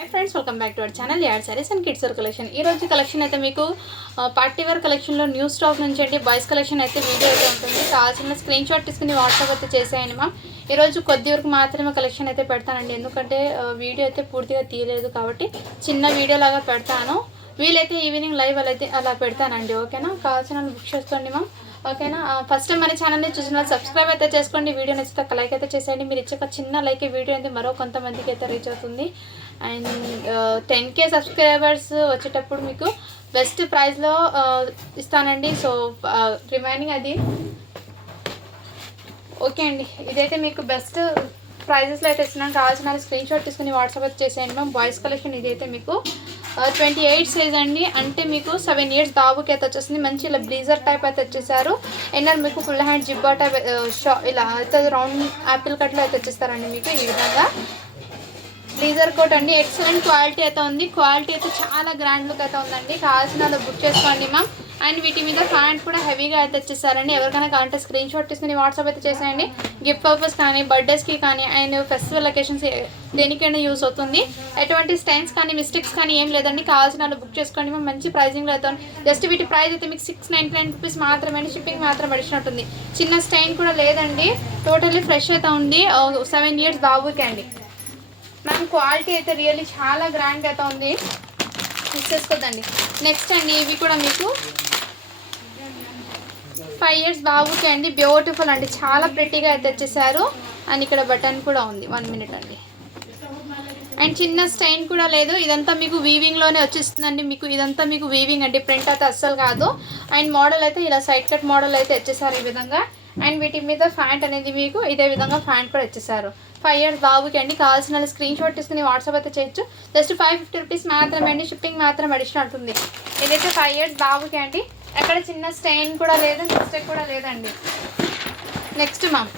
Hi friends welcome back to our channel यार sarees and kids wear collection collection అయితే మీకు party wear collection లో new stock నుంచి అంటే బాయ్స్ కలెక్షన్ అయితే వీడియో అయితే ఉంటుంది కావాల్సిన స్క్రీన్ షాట్ తీసుకుని వాట్సాప్ అయితే చేసేయండి మ్యామ్ ఈ రోజు కొద్ది వరకు మాత్రమే కలెక్షన్ అయితే పెడతానండి ఎందుకంటే వీడియో అయితే పూర్తిగా తీయలేదు కాబట్టి చిన్న వీడియో లాగా పెడతాను వీలైతే ఈవినింగ్ లైవ్ అయితే అలా పెడతానండి ఓకేనా కావాల్సిన బుక్ చేసుకోండి మ్యామ్ ఓకేనా ఫస్ట్ టైం మన ఛానల్ని చూసిన సబ్స్క్రైబ్ అయితే చేసుకోండి వీడియో నచ్చితే ఒక లైక్ అయితే చేసేయండి మీరు ఇచ్చే చిన్న లైక్ వీడియో అయితే మరో కొంతమందికి అయితే రీచ్ అవుతుంది అండ్ 10K సబ్స్క్రైబర్స్ వచ్చేటప్పుడు మీకు బెస్ట్ ప్రైస్లో ఇస్తానండి సో రిమైనింగ్ అది ఓకే అండి ఇదైతే మీకు బెస్ట్ ప్రైజెస్లో అయితే ఇస్తున్నాను కావాల్సిన స్క్రీన్ షాట్ తీసుకుని వాట్సాప్ అయితే చేసేయండి మ్యామ్ బాయ్స్ కలెక్షన్ ఇదైతే మీకు 28 సైజ్ అండి అంటే మీకు 7 years బాబుకి అయితే వచ్చేసింది మంచి ఇలా బ్లీజర్ టైప్ అయితే వచ్చేసారు ఎన్నర్ మీకు ఫుల్ హ్యాండ్ జిబ్బా టైప్ ఇలా అయితే రౌండ్ యాపిల్ కట్లో అయితే వచ్చేస్తారండి మీకు ఈ విధంగా బ్లీజర్ కోట్ అండి ఎక్సలెంట్ క్వాలిటీ అయితే ఉంది క్వాలిటీ అయితే చాలా గ్రాండ్ లుక్ అయితే ఉందండి కావాల్సిన బుక్ చేసుకోండి మ్యామ్ అండ్ వీటి మీద ప్యాంట్ కూడా హెవీగా అయితే వచ్చేసారండి ఎవరికైనా కావాలంటే స్క్రీన్ షాట్ తీసుకుని వాట్సాప్ అయితే చేసేయండి గిఫ్ట్ పర్పస్ కానీ బర్త్డేస్కి కానీ అండ్ ఫెస్టివల్ అకేషన్స్ దేనికైనా యూస్ అవుతుంది ఎటువంటి స్టైన్స్ కానీ మిస్టేక్స్ కానీ ఏం లేదండి కావాల్సిన బుక్ చేసుకోండి మ్యామ్ మంచి ప్రైజింగ్లో అయితే జస్ట్ వీటి ప్రైస్ అయితే మీకు 699 రూపీస్ మాత్రమే షిప్పింగ్ మాత్రం అడిచినట్టుంది చిన్న స్టైన్ కూడా లేదండి టోటల్లీ ఫ్రెష్ అయితే ఉంది 7 years బాబుకి అండి మ్యామ్ క్వాలిటీ అయితే రియల్లీ చాలా గ్రాండ్గా అయితే ఉంది మిస్ చేసుకోదండి నెక్స్ట్ అండి ఇవి కూడా మీకు 5 years బాబుకి అండి బ్యూటిఫుల్ అండి చాలా ప్రెట్టీగా అయితే వచ్చేసారు అండ్ ఇక్కడ బటన్ కూడా ఉంది 1 minute అండి అండ్ చిన్న స్టైన్ కూడా లేదు ఇదంతా మీకు వీవింగ్లోనే వచ్చేస్తుందండి మీకు ఇదంతా మీకు వీవింగ్ అండి ప్రింట్ అయితే అస్సలు కాదు అండ్ మోడల్ అయితే ఇలా సైడ్ కట్ మోడల్ అయితే వచ్చేసారు ఈ విధంగా అండ్ వీటి మీద ఫ్యాంట్ అనేది మీకు ఇదే విధంగా ఫ్యాంట్ కూడా వచ్చేసారు 5 years బాబుకి అండి కావాల్సిన స్క్రీన్ షాట్ తీసుకుని వాట్సాప్ అయితే చేయొచ్చు జస్ట్ 550 రూపీస్ మాత్రమే అండి షిప్పింగ్ మాత్రం అడిషనల్ ఉంటుంది ఇదైతే 5 years బాబుకి అండి ఎక్కడ చిన్న స్టైన్ కూడా లేదు మిస్టేక్ కూడా లేదండి నెక్స్ట్ మ్యామ్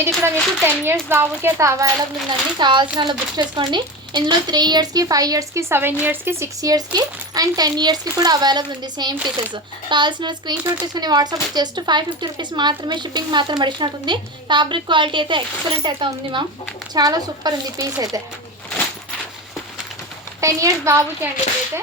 ఇది కూడా మీకు 10 years బాబుకి అయితే అవైలబుల్ ఉందండి కావాల్సిన బుక్ చేసుకోండి ఇందులో 3 yearsకి 5 yearsకి 7 yearsకి 6 yearsకి అండ్ 10 yearsకి కూడా అవైలబుల్ ఉంది సేమ్ పీసెస్ కావాల్సిన స్క్రీన్ షాట్ తీసుకుని వాట్సాప్ జస్ట్ 550 రూపీస్ మాత్రమే షిప్పింగ్ మాత్రం అడిషనల్ ఉంది ఫ్యాబ్రిక్ క్వాలిటీ అయితే ఎక్సలెంట్ అయితే ఉంది మ్యామ్ చాలా సూపర్ ఉంది పీస్ అయితే 10 years బాబుకి అండి ఇదైతే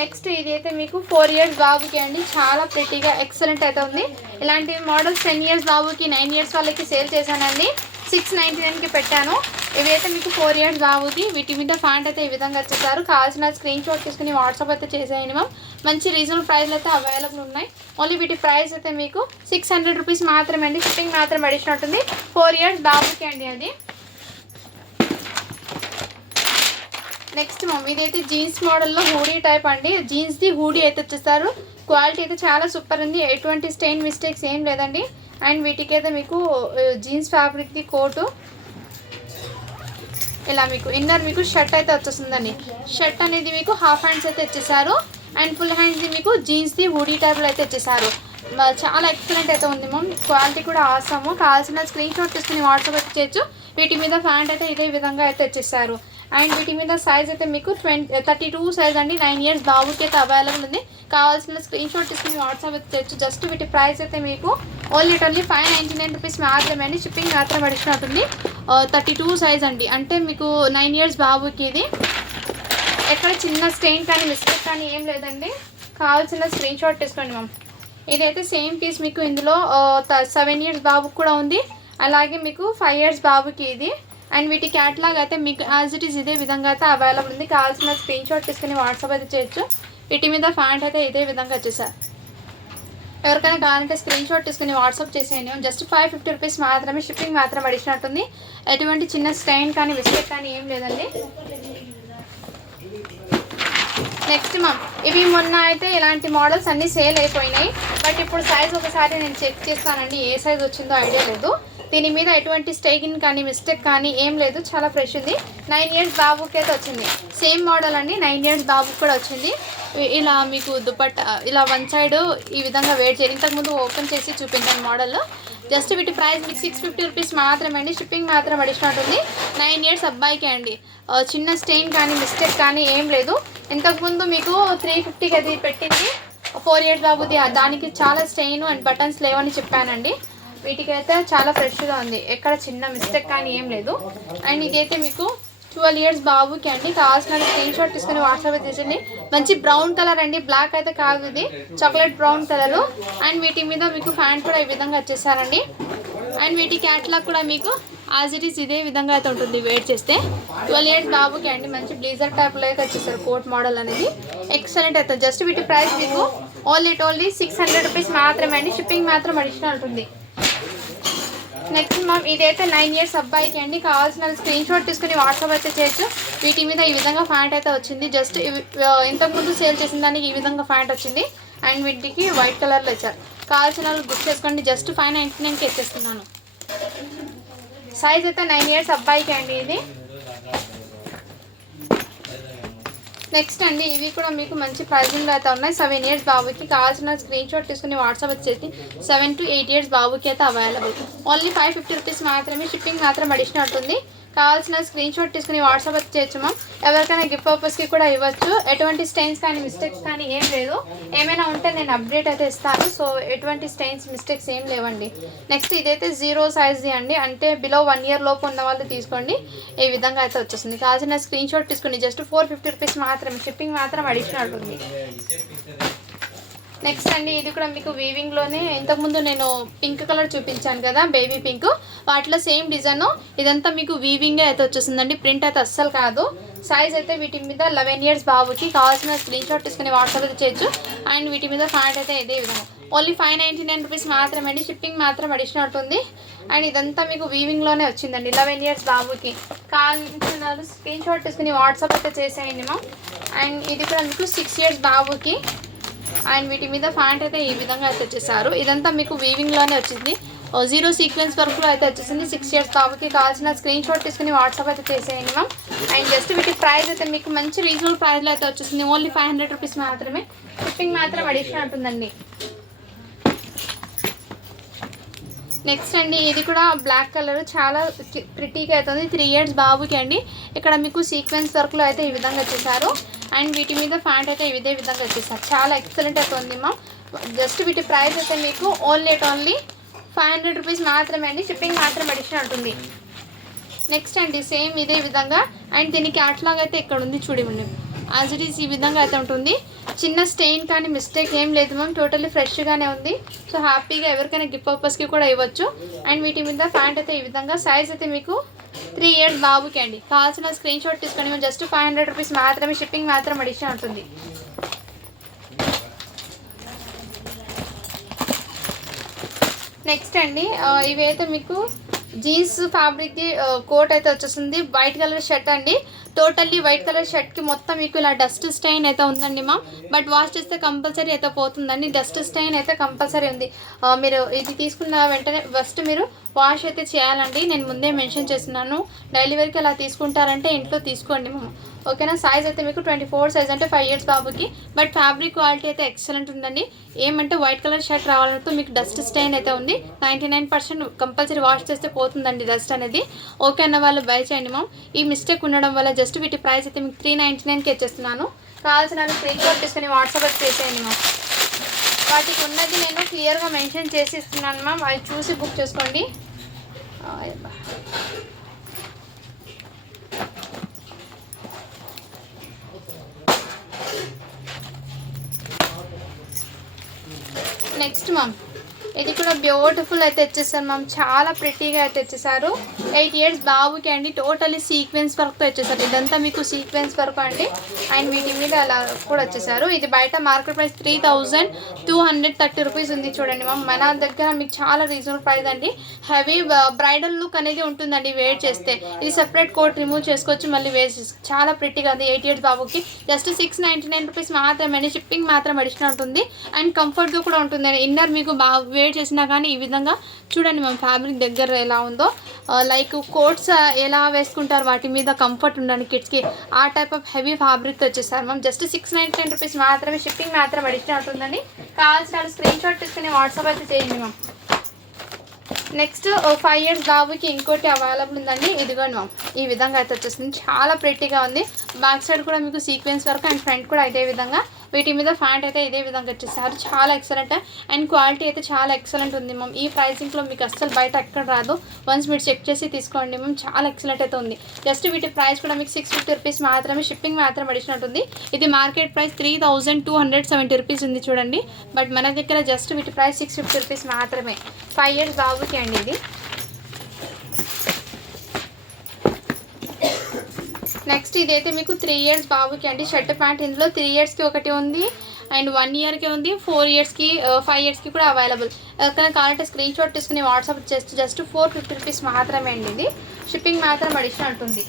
నెక్స్ట్ ఇదైతే మీకు 4 years బాబుకి అండి చాలా ప్రెట్టీగా ఎక్సలెంట్ అయితే ఉంది ఇలాంటి మోడల్స్ 10 years బాబుకి 9 years వాళ్ళకి సేల్ చేశానండి 699కి పెట్టాను ఇవైతే మీకు 4 years బాబుకి వీటి మీద ఫ్యాంట్ అయితే ఈ విధంగా వచ్చేసారు కావాల్సిన స్క్రీన్ షాట్ తీసుకుని వాట్సాప్ అయితే చేసేయండి మ్యామ్ మంచి రీజనబుల్ ప్రైస్లో అయితే అవైలబుల్ ఉన్నాయి ఓన్లీ వీటి ప్రైస్ అయితే మీకు 600 రూపీస్ మాత్రమే అండి షిప్పింగ్ మాత్రం అడిషనల్ ఉంటుంది 4 years బాబుకి అండి అది నెక్స్ట్ మ్యామ్ ఇదైతే జీన్స్ మోడల్లో హూడీ టైప్ అండి జీన్స్ది హూడీ అయితే వచ్చేస్తారు క్వాలిటీ అయితే చాలా సూపర్ ఉంది ఎటువంటి స్టెయిన్ మిస్టేక్స్ ఏం లేదండి అండ్ వీటికి అయితే మీకు జీన్స్ ఫ్యాబ్రిక్ది కోటు ఇలా మీకు ఇన్నర్ మీకు షర్ట్ అయితే వచ్చేస్తుందండి షర్ట్ అనేది మీకు హాఫ్ హ్యాండ్స్ అయితే వచ్చేసారు అండ్ ఫుల్ హ్యాండ్స్ది మీకు జీన్స్ది హూడీ టైప్లో అయితే వచ్చేసారు చాలా ఎక్సలెంట్ అయితే ఉంది మ్యామ్ క్వాలిటీ కూడా ఆసాము కావాల్సిన స్క్రీన్ షాట్ తీసుకుని వాట్సాప్ అయితే చేయొచ్చు వీటి మీద ప్యాంట్ అయితే ఇదే విధంగా అయితే వచ్చేసారు అండ్ వీటి మీద సైజ్ అయితే మీకు 32 సైజ్ అండి 9 years బాబుకి అయితే అవైలబుల్ ఉంది కావాల్సిన స్క్రీన్ షాట్ తీసుకుని వాట్సాప్ అయితే చేయొచ్చు జస్ట్ వీటి ప్రైస్ అయితే మీకు ఓన్లీ 599 రూపీస్ మాత్రమే అండి షిప్పింగ్ మాత్రం అడిషనల్ అవుతుంది 32 సైజ్ అండి అంటే మీకు 9 years బాబుకి ఇది ఎక్కడ చిన్న స్టెయిన్ కానీ మిస్టేక్ కానీ ఏం లేదండి కావాల్సిన స్క్రీన్ షాట్ తీసుకోండి మ్యామ్ ఇదైతే సేమ్ పీస్ మీకు ఇందులో 7 years బాబుకి కూడా ఉంది అలాగే మీకు 5 years బాబుకి ఇది అండ్ వీటి క్యాటలాగ్ అయితే మీకు యాజ్ ఇట్ ఈస్ ఇదే విధంగా అయితే అవైలబుల్ ఉంది కావాల్సిన స్క్రీన్ షాట్ తీసుకుని వాట్సాప్ అయితే చేయొచ్చు వీటి మీద ఫ్యాంట్ అయితే ఇదే విధంగా వచ్చేసారు ఎవరికైనా కావాలంటే స్క్రీన్ షాట్ తీసుకుని వాట్సాప్ చేసేయండి జస్ట్ 550 రూపీస్ మాత్రమే షిప్పింగ్ మాత్రం అడిషనల్ ఉంది ఎటువంటి చిన్న స్టైన్ కానీ మిస్టేక్ కానీ ఏం లేదండి నెక్స్ట్ మ్యామ్ ఇవి మొన్న అయితే ఇలాంటి మోడల్స్ అన్నీ సేల్ అయిపోయినాయి బట్ ఇప్పుడు సైజ్ ఒకసారి నేను చెక్ చేస్తానండి ఏ సైజ్ వచ్చిందో ఐడియా లేదు దీని మీద ఎటువంటి స్టైకింగ్ కానీ మిస్టేక్ కానీ ఏం లేదు చాలా ఫ్రెష్ ఉంది 9 years బాబుకి అయితే వచ్చింది సేమ్ మోడల్ అండి 9 years బాబుకి కూడా వచ్చింది ఇలా మీకు దుపట్టా ఇలా వన్ సైడ్ ఈ విధంగా వెయిట్ చేయాలి ఇంతకుముందు ఓపెన్ చేసి చూపించాను మోడల్ జస్ట్ వీటి ప్రైస్ మీకు 650 రూపీస్ మాత్రమే అండి షిప్పింగ్ మాత్రం అడిషనల్ ఉంది 9 years అబ్బాయికి అండి చిన్న స్టెయిన్ కానీ మిస్టేక్ కానీ ఏం లేదు ఇంతకుముందు మీకు 350కి అది పెట్టింది 4 years బాబుది దానికి చాలా స్టెయిన్ అండ్ బటన్స్ లేవని చెప్పానండి వీటికైతే చాలా ఫ్రెష్గా ఉంది ఎక్కడ చిన్న మిస్టేక్ కానీ ఏం లేదు అండ్ ఇదైతే మీకు 12 ఇయర్స్ బాబుకి అండి. కావాల్సిన స్క్రీన్ షాట్ తీసుకుని వాట్సాప్ చేయండి. మంచి బ్రౌన్ కలర్ అండి, బ్లాక్ అయితే కాదు, ఇది చాక్లెట్ బ్రౌన్ కలరు. అండ్ వీటి మీద మీకు ఫ్యాంట్ కూడా ఈ విధంగా వచ్చేసారండి. అండ్ వీటి క్యాట్లాగ్ కూడా మీకు యాజ్ ఇట్ ఈస్ ఇదే విధంగా అయితే ఉంటుంది వేర్ చేస్తే. 12 ఇయర్స్ బాబుకి అండి, మంచి బ్లేజర్ టైప్లో అయితే వచ్చేసారు కోట్ మోడల్ అనేది. ఎక్సలెంట్ అయితే. జస్ట్ వీటి ప్రైస్ మీకు ఓన్లీ 600 రూపీస్ మాత్రమే అండి. షిప్పింగ్ మాత్రం అడిషనల్ ఉంటుంది. నెక్స్ట్ మ్యామ్ ఇదైతే 9 ఇయర్స్ అబ్బాయికి అండి. కావాల్సిన స్క్రీన్ షాట్ తీసుకుని వాట్సాప్ అయితే చేయొచ్చు. వీటి మీద ఈ విధంగా ఫ్యాంట్ అయితే వచ్చింది. జస్ట్ ఇంతకుముందు సేల్ చేసిన దానికి ఈ విధంగా ఫ్యాంట్ వచ్చింది. అండ్ వీటికి వైట్ కలర్లో ఇచ్చారు. కావాల్సిన వాళ్ళు బుక్ చేసుకోండి. జస్ట్ 599కి ఇచ్చేస్తున్నాను. సైజ్ అయితే 9 ఇయర్స్ అబ్బాయికి అండి ఇది. నెక్స్ట్ అండి ఇవి కూడా మీకు మంచి ప్రైజింగ్లో అయితే ఉన్నాయి. 7 ఇయర్స్ బాబుకి. కావాల్సిన స్క్రీన్ షాట్ తీసుకుని వాట్సాప్ వచ్చేసి 7 to 8 ఇయర్స్ బాబుకి అయితే అవైలబుల్. ఓన్లీ 550 రూపీస్ మాత్రమే. షిప్పింగ్ మాత్రం అడిషనల్ ఉంటుంది. కావాల్సిన స్క్రీన్ షాట్ తీసుకుని వాట్సాప్ చేయొచ్చు మ్యామ్. ఎవరికైనా గిఫ్ట్ పర్పస్కి కూడా ఇవ్వచ్చు. ఎటువంటి స్టెయిన్స్ కానీ మిస్టేక్స్ కానీ ఏం లేదు. ఏమైనా ఉంటే నేను అప్డేట్ అయితే ఇస్తాను. సో ఎటువంటి స్టెయిన్స్ మిస్టేక్స్ ఏం లేవండి. నెక్స్ట్ ఇదైతే 0 సైజ్ది అండి. అంటే బిలో 1 ఇయర్ లోపు ఉన్న వాళ్ళు తీసుకోండి. ఈ విధంగా అయితే వచ్చేస్తుంది. కావాల్సిన స్క్రీన్ షాట్ తీసుకుని జస్ట్ 450 రూపీస్ మాత్రమే. షిప్పింగ్ మాత్రం అడిషనల్ ఉంటుంది. నెక్స్ట్ అండి ఇది కూడా మీకు వీవింగ్లోనే ఇంతకుముందు నేను పింక్ కలర్ చూపించాను కదా, బేబీ పింక్, వాటిలో సేమ్ డిజైన్. ఇదంతా మీకు వీవింగే అయితే వచ్చేసిందండి. ప్రింట్ అయితే అస్సలు కాదు. సైజ్ అయితే వీటి మీద 11 ఇయర్స్ బాబుకి. కావాల్సిన స్క్రీన్ షాట్ తీసుకుని వాట్సాప్ అయితే చేయొచ్చు. అండ్ వీటి మీద ఫ్యాంట్ అయితే ఇదే విధంగా ఓన్లీ 599 రూపీస్ మాత్రమే అండి. షిప్పింగ్ మాత్రం అడిషనల్ ఉంటుంది. అండ్ ఇదంతా మీకు వీవింగ్లోనే వచ్చిందండి 11 ఇయర్స్ బాబుకి. కావాల్సిన స్క్రీన్ షాట్ తీసుకుని వాట్సాప్ అయితే చేసేయండి మ్యామ్. అండ్ ఇది కూడా మీకు 6 ఇయర్స్ బాబుకి. అండ్ వీటి మీద ఫ్యాంట్ అయితే ఈ విధంగా అయితే వచ్చేసారు. ఇదంతా మీకు వీవింగ్లోనే వచ్చింది. 0 సీక్వెన్స్ వరకు అయితే వచ్చేసింది. 6 ఇయర్స్ బాబుకి. కావాల్సిన స్క్రీన్ షాట్ తీసుకుని వాట్సాప్ అయితే చేసేయండి మ్యామ్. అండ్ జస్ట్ వీటి ప్రైస్ అయితే మీకు మంచి రీజనబుల్ ప్రైస్లో అయితే వచ్చేసింది. ఓన్లీ 500 రూపీస్ మాత్రమే. షిప్పింగ్ మాత్రం అడిషనల్ ఉంటుందండి. నెక్స్ట్ అండి ఇది కూడా బ్లాక్ కలర్, చాలా ప్రిటీగా అవుతుంది. 3 ఇయర్స్ బాబుకి అండి. ఇక్కడ మీకు సీక్వెన్స్ వర్క్లో అయితే ఈ విధంగా వచ్చేసారు. అండ్ వీటి మీద ఫ్యాంట్ అయితే ఇదే విధంగా వచ్చేసారు. చాలా ఎక్సలెంట్ అవుతుంది మా. జస్ట్ వీటి ప్రైస్ అయితే మీకు ఓన్లీ 500 రూపీస్ మాత్రమే అండి. షిప్పింగ్ మాత్రం అడిషనల్ ఉంటుంది. నెక్స్ట్ అండి సేమ్ ఇదే విధంగా. అండ్ దీనికి క్యాట్లాగ్ అయితే ఇక్కడ ఉంది చూడండి. యాజ్ ఇట్ ఈస్ ఈ విధంగా అయితే ఉంటుంది. చిన్న స్టెయిన్ కానీ మిస్టేక్ ఏం లేదు మ్యామ్. టోటల్లీ ఫ్రెష్గానే ఉంది. సో హ్యాపీగా ఎవరికైనా గిఫ్ట్ పర్పస్కి కూడా ఇవ్వచ్చు. అండ్ వీటి మీద ఫ్యాంట్ అయితే ఈ విధంగా. సైజ్ అయితే మీకు 3 ఇయర్స్ బాబుకి అండి. కావాల్సిన స్క్రీన్ షాట్ తీసుకొని జస్ట్ 500 రూపీస్ మాత్రమే. షిప్పింగ్ మాత్రం అడిషనల్ ఉంటుంది. నెక్స్ట్ అండి ఇవైతే మీకు జీన్స్ ఫ్యాబ్రిక్ది కోట్ అయితే వచ్చేస్తుంది. వైట్ కలర్ షర్ట్ అండి. టోటల్లీ వైట్ కలర్ షర్ట్కి మొత్తం మీకు ఇలా డస్ట్ స్టైన్ అయితే ఉందండి మా. బట్ వాష్ చేస్తే కంపల్సరీ అయితే పోతుందండి. డస్ట్ స్టైన్ అయితే కంపల్సరీ ఉంది. మీరు ఇది తీసుకున్న వెంటనే ఫస్ట్ మీరు వాష్ అయితే చేయాలండి. నేను ముందే మెన్షన్ చేస్తున్నాను. డైలీ వేర్కి అలా తీసుకుంటారంటే ఇంట్లో తీసుకోండి మా. ఓకేనా. సైజ్ అయితే మీకు 24 సైజ్, అంటే 5 ఇయర్స్ బాబుకి. బట్ ఫ్యాబ్రిక్ క్వాలిటీ అయితే ఎక్సలెంట్ ఉందండి. ఏమంటే వైట్ కలర్ షర్ట్ రావాలంటే మీకు డస్ట్ స్టైన్ అయితే ఉంది. 99% కంపల్సరీ వాష్ చేస్తే పోతుందండి డస్ట్ అనేది. ఓకే అన్న వాళ్ళు బై చేయండి మ్యామ్. ఈ మిస్టేక్ ఉండడం వల్ల జస్ట్ వీటి ప్రైస్ అయితే మీకు 399కి ఇచ్చేస్తున్నాను. కావాల్సిన స్క్రీన్ షాట్ తీసుకుని వాట్సాప్ అయితే చేసేయండి మ్యామ్. వాటికి ఉన్నది నేను క్లియర్గా మెన్షన్ చేసి ఇస్తున్నాను మ్యామ్. అవి చూసి బుక్ చేసుకోండి. నెక్స్ట్ మ్యామ్ ఇది కూడా బ్యూటిఫుల్ అయితే ఇచ్చేసారు మ్యామ్. చాలా ప్రిటీగా అయితే ఇచ్చేసారు. 8 ఇయర్స్ బాబుకి అండి. టోటలీ సీక్వెన్స్ వర్క్తో వచ్చేసారు. ఇదంతా మీకు సీక్వెన్స్ వర్క్ అండి. అండ్ వీటి మీద అలా కూడా వచ్చేసారు. ఇది బయట మార్కెట్ ప్రైస్ 3230 రూపీస్ ఉంది చూడండి మ్యామ్. మన దగ్గర మీకు చాలా రీజనబుల్ ప్రైస్ అండి. హెవీ బ్రైడల్ లుక్ అనేది ఉంటుందండి వేర్ చేస్తే. ఇది సెపరేట్ కోట్ రిమూవ్ చేసుకోవచ్చు, మళ్ళీ వేర్ చేసుకోవచ్చు. చాలా ప్రిటీగా ఉంది. 8 ఇయర్స్ బాబుకి జస్ట్ 699 రూపీస్ మాత్రమే. షిప్పింగ్ మాత్రం అడిషనల్ ఉంటుంది. అండ్ కంఫర్ట్గా కూడా ఉంటుంది. ఇన్నర్ మీకు బాగా వేర్ చేసినా కానీ ఈ విధంగా చూడండి మ్యామ్. ఫ్యాబ్రిక్ దగ్గర ఎలా ఉందో, లైక్ కోట్స్ ఎలా వేసుకుంటారు వాటి మీద కంఫర్ట్ ఉండండి కిడ్స్కి, ఆ టైప్ ఆఫ్ హెవీ ఫ్యాబ్రిక్తో వచ్చేసారు మ్యామ్. జస్ట్ 699 రూపీస్ మాత్రమే. షిప్పింగ్ మాత్రం అడిషనల్ ఉంటుందండి. కావాల్సిన స్క్రీన్ షాట్ తీసుకుని వాట్సాప్ అయితే చేయండి మ్యామ్. నెక్స్ట్ 5 ఇయర్స్ బాబుకి ఇంకోటి అవైలబుల్ ఉందండి. ఇదిగోండి మ్యామ్. ఈ విధంగా అయితే వచ్చేస్తుంది. చాలా ప్రిటీగా ఉంది. బ్యాక్ సైడ్ కూడా మీకు సీక్వెన్స్ వర్క్ అండ్ ఫ్రంట్ కూడా ఇదే విధంగా వీటి మీద ఫ్యాంట్ అయితే ఇదే విధంగా ఇచ్చేసారు. చాలా ఎక్సలెంట్ అండ్ క్వాలిటీ అయితే చాలా ఎక్సలెంట్ ఉంది మ్యామ్. ఈ ప్రైసింగ్లో మీకు అస్సలు బయట ఎక్కడ రాదు. వన్స్ మీరు చెక్ చేసి తీసుకోండి మ్యామ్. చాలా ఎక్సలెంట్ అయితే ఉంది. జస్ట్ వీటి ప్రైస్ కూడా మీకు 650 రూపీస్ మాత్రమే. షిప్పింగ్ మాత్రం అడిషనల్ ఉంటుంది. ఇది మార్కెట్ ప్రైస్ 3270 రూపీస్ ఉంది చూడండి. బట్ మన దగ్గర జస్ట్ వీటి ప్రైస్ 650 రూపీస్ మాత్రమే. 5 ఇయర్స్ బాబుకి అండి ఇది. నెక్స్ట్ ఇదైతే మీకు 3 ఇయర్స్ బాబుకి అండి. షర్ట్ ప్యాంట్ ఇందులో 3 ఇయర్స్కి ఒకటి ఉంది అండ్ 1 ఇయర్కి ఉంది, 4 ఇయర్స్కి 5 ఇయర్స్కి కూడా అవైలబుల్. ఎవరికైనా కావాలంటే స్క్రీన్ షాట్ తీసుకుని వాట్సాప్ జస్ట్ 450 రూపీస్ మాత్రమే అండి. ఇది షిప్పింగ్ మాత్రం అడిషనల్ ఉంటుంది.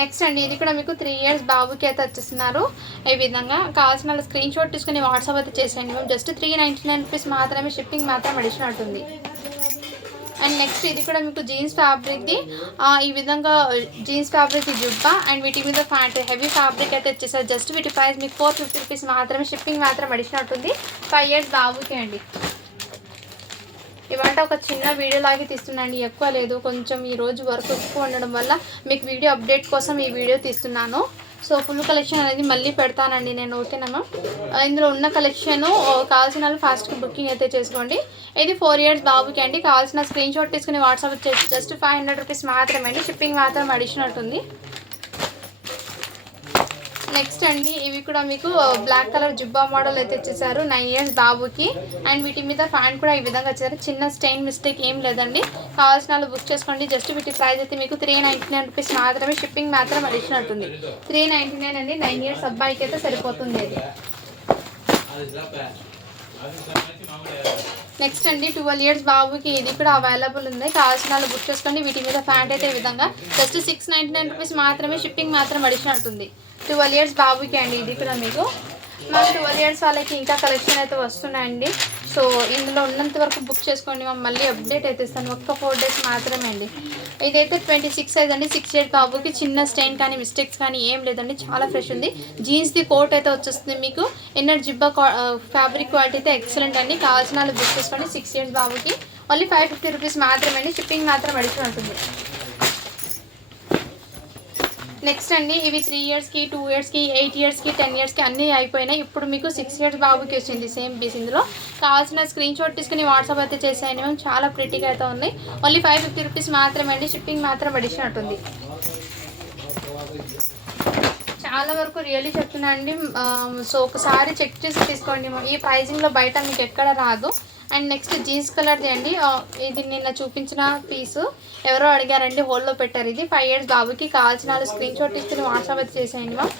నెక్స్ట్ అండి ఇది కూడా మీకు 3 ఇయర్స్ బాబుకి అయితే వచ్చేస్తున్నారు. ఈ విధంగా కావాల్సిన స్క్రీన్ షాట్ తీసుకుని వాట్సాప్ అయితే చేసేయండి మేము. జస్ట్ 399 రూపీస్ మాత్రమే. షిప్పింగ్ మాత్రం అడిషనల్ ఉంటుంది. అండ్ నెక్స్ట్ ఇది కూడా మీకు జీన్స్ ఫ్యాబ్రిక్ది. ఈ విధంగా జీన్స్ ఫ్యాబ్రిక్ జుబ్బా అండ్ వీటి మీద ఫ్యాంట్ హెవీ ఫ్యాబ్రిక్ అయితే వచ్చేసారు. జస్ట్ వీటి ప్రైస్ మీకు 450 రూపీస్ మాత్రమే. షిప్పింగ్ మాత్రం అడిషనల్ ఉంటుంది. 5 ఇయర్స్ బాబుకి అండి. ఇవాళ ఒక చిన్న వీడియో లాగే తీస్తున్నాండి, ఎక్కువ లేదు. కొంచెం ఈరోజు వర్క్ ఎక్కువ ఉండడం వల్ల మీకు వీడియో అప్డేట్ కోసం ఈ వీడియో తీస్తున్నాను. సో ఫుల్ కలెక్షన్ అనేది మళ్ళీ పెడతానండి నేను, ఓకేనా. ఇందులో ఉన్న కలెక్షన్ కావాల్సిన వాళ్ళు ఫాస్ట్గా బుకింగ్ అయితే చేసుకోండి. ఇది 4 ఇయర్స్ బాబుకి అండి. కావాల్సిన స్క్రీన్ షాట్ తీసుకుని వాట్సాప్ చేసి జస్ట్ 500 రూపీస్ మాత్రమే అండి. షిప్పింగ్ మాత్రం అడిషనల్ ఉంటుంది. నెక్స్ట్ అండి ఇవి కూడా మీకు బ్లాక్ కలర్ జుబ్బా మోడల్ అయితే వచ్చేసారు 9 ఇయర్స్ బాబుకి. అండ్ వీటి మీద ఫ్యాంట్ కూడా ఈ విధంగా వచ్చేసారు. చిన్న స్టెయిన్ మిస్టేక్ ఏం లేదండి. కావాల్సిన వాళ్ళు బుక్ చేసుకోండి. జస్ట్ వీటి ప్రైస్ అయితే మీకు 399 రూపీస్ మాత్రమే. షిప్పింగ్ మాత్రం అడిషనల్ ఉంటుంది. 399 అండి. 9 ఇయర్స్ అబ్బాయికి అయితే సరిపోతుంది అది. నెక్స్ట్ అండి 12 ఇయర్స్ బాబుకి ఇది కూడా అవైలబుల్ ఉంది. కావాల్సిన వాళ్ళు బుక్ చేసుకోండి. వీటి మీద ఫ్యాంట్ అయితే ఈ విధంగా జస్ట్ 699 రూపీస్ మాత్రమే. షిప్పింగ్ మాత్రం అడిషనల్ ఉంటుంది. 12 ఇయర్స్ బాబుకి అండి ఇది కూడా మీకు. మాకు 12 ఇయర్స్ వాళ్ళకి ఇంకా కలెక్షన్ అయితే వస్తున్నాయండి. సో ఇందులో ఉన్నంత వరకు బుక్ చేసుకోండి. మళ్ళీ అప్డేట్ అయితే ఇస్తాను. ఒక్క 4 డేస్ మాత్రమే అండి. ఇదైతే 26 సైజ్ అండి. 6 ఇయర్స్ బాబుకి. చిన్న స్టెయిన్ కానీ మిస్టేక్స్ కానీ ఏం లేదండి. చాలా ఫ్రెష్ ఉంది. జీన్స్ది కోట్ అయితే వచ్చేస్తుంది మీకు. ఇన్నర్ జిబ్బా ఫ్యాబ్రిక్ క్వాలిటీ అయితే ఎక్సలెంట్ అండి. కావాల్సిన వాళ్ళు బుక్ చేసుకోండి. 6 ఇయర్స్ బాబుకి ఓన్లీ 550 రూపీస్ మాత్రమే అండి. షిప్పింగ్ మాత్రం అడిషనల్ ఉంటుంది. నెక్స్ట్ అండి ఇవి 3 ఇయర్స్కి 2 ఇయర్స్కి 8 ఇయర్స్కి 10 ఇయర్స్కి అన్నీ అయిపోయినాయి. ఇప్పుడు మీకు 6 ఇయర్స్ బాబుకి వచ్చింది సేమ్ పీస్. ఇందులో కావాల్సిన స్క్రీన్ షాట్ తీసుకుని వాట్సాప్ అయితే చేసేయండి మేము. చాలా ప్రిటీగా అయితే ఉంది. ఓన్లీ 550 రూపీస్ మాత్రమే అండి. షిప్పింగ్ మాత్రం అడిషనల్ ఉంటుంది. చాలా వరకు రియల్లీ చెప్తున్నా అండి. సో ఒకసారి చెక్ చేసి తీసుకోండి. ఈ ప్రైజింగ్లో బయట మీకు ఎక్కడ రాదు. అండ్ నెక్స్ట్ జీన్స్ కలర్ది అండి. ఇది నిన్న చూపించిన పీసు ఎవరో అడిగారండి, హోల్లో పెట్టారు. ఇది 5 ఇయర్స్ బాబుకి. కావాల్సిన వాళ్ళు స్క్రీన్ షాట్ తీసుకుని వాట్సాప్ అయితే చేసేయండి మ్యామ్.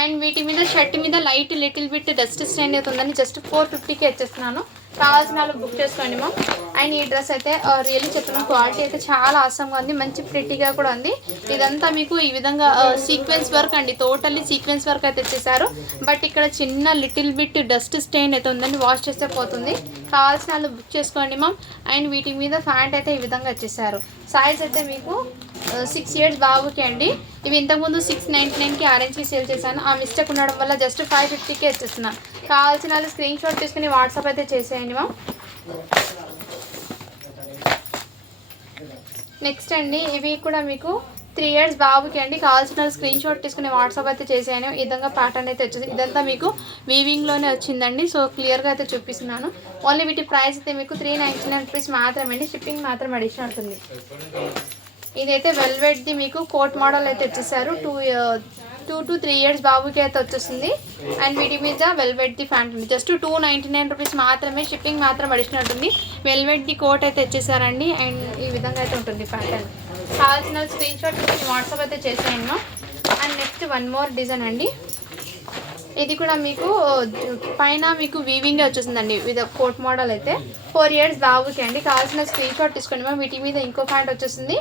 అండ్ వీటి మీద షర్ట్ మీద light little bit dust stain అయితే ఉందని జస్ట్ 450కి వచ్చేస్తున్నాను. కావాల్సిన వాళ్ళు బుక్ చేసుకోండి మ్యామ్. అండ్ ఈ డ్రెస్ అయితే రియల్లీ చెప్తున్నాం, క్వాలిటీ అయితే చాలా ఆసంగా ఉంది. మంచి ప్రిటీగా కూడా ఉంది. ఇదంతా మీకు ఈ విధంగా సీక్వెన్స్ వర్క్ అండి. టోటల్లీ సీక్వెన్స్ వర్క్ అయితే ఇచ్చేసారు. బట్ ఇక్కడ చిన్న లిటిల్ బిట్ డస్ట్ స్టెయిన్ అయితే ఉందండి. వాష్ చేస్తే పోతుంది. కావాల్సిన వాళ్ళు బుక్ చేసుకోండి మ్యామ్. అండ్ వీటి మీద ఫ్యాంట్ అయితే ఈ విధంగా ఇచ్చేసారు. సైజ్ అయితే మీకు 6 ఇయర్స్ బాబుకి అండి. ఇవి ఇంతకుముందు 699కి ఆరెంజ్కి సేల్ చేశాను. ఆ మిస్టేక్ ఉండడం వల్ల జస్ట్ 550కి వచ్చేస్తున్నాను. కావాల్సిన వాళ్ళు స్క్రీన్ షాట్ తీసుకుని వాట్సాప్ అయితే చేసేయండి మ్యామ్. నెక్స్ట్ అండి ఇవి కూడా మీకు 3 ఇయర్స్ బాబుకి అండి. కావాల్సిన స్క్రీన్ షాట్ తీసుకుని వాట్సాప్ అయితే చేసాను. ఈ విధంగా ప్యాటర్న్ అయితే వచ్చేసి ఇదంతా మీకు వీవింగ్లోనే వచ్చిందండి. సో క్లియర్గా అయితే చూపిస్తున్నాను. ఓన్లీ వీటి ప్రైస్ అయితే మీకు 399 రూపీస్ మాత్రమే అండి. షిప్పింగ్ మాత్రం అడిషనల్ ఉంటుంది. ఇదైతే వెల్వెట్ది మీకు కోట్ మోడల్ అయితే వచ్చేసారు. 2 to 3 ఇయర్స్ బాబుకి అయితే వచ్చేస్తుంది. అండ్ వీటి మీద వెల్వెట్ది ప్యాంట్ ఉంది. జస్ట్ 299 రూపీస్ మాత్రమే. షిప్పింగ్ మాత్రం అడిషనల్ ఉంటుంది. వెల్వెట్ది కోట్ అయితే వచ్చేసారండి. అండ్ ఈ విధంగా అయితే ఉంటుంది ప్యాటర్న్. కావాల్సిన స్క్రీన్ షాట్ వాట్సాప్ అయితే చేసేయండి. And next one more design అండి. ఇది కూడా మీకు పైన మీకు వీవింగ్ వచ్చేసిందండి. ఇది కోట్ మోడల్ అయితే 4 ఇయర్స్ బాబుకి అండి. కావాల్సిన స్క్రీన్ షాట్ తీసుకోండి మ్యామ్. వీటి మీద ఇంకో ప్యాంట్ వచ్చేసింది.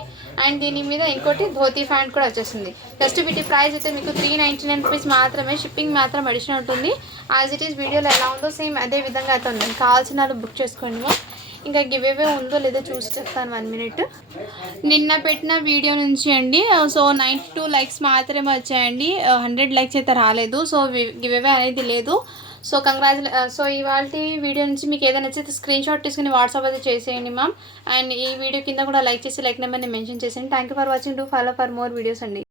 అండ్ దీని మీద ఇంకోటి ధోతి ప్యాంట్ కూడా వచ్చేసింది. జస్ట్ వీటి ప్రైస్ అయితే మీకు 399 రూపీస్ మాత్రమే. షిప్పింగ్ మాత్రం అడిషనల్ ఉంటుంది. యాజ్ ఇట్ ఈస్ వీడియోలో ఎలా ఉందో సేమ్ అదే విధంగా అయితే ఉంది. కావాల్సిన వాళ్ళు బుక్ చేసుకోండి మ్యామ్. ఇంకా గివేవే ఉందో లేదో చూసి చెప్తాను 1 మినిట్. నిన్న పెట్టిన వీడియో నుంచి అండి. సో 92 లైక్స్ మాత్రమే వచ్చాయండి. 100 లైక్స్ అయితే రాలేదు. సో గివేవే అనేది లేదు. సో సో ఇవాళ వీడియో నుంచి మీకు ఏదైనా నచ్చితే స్క్రీన్ షాట్ తీసుకుని వాట్సాప్ అయితే చేసేయండి మ్యామ్. అండ్ ఈ వీడియో కింద కూడా లైక్ చేసి లైక్ నెంబర్ని మెన్షన్ చేసేయండి. Thank you for watching. Do follow for more videos అండి.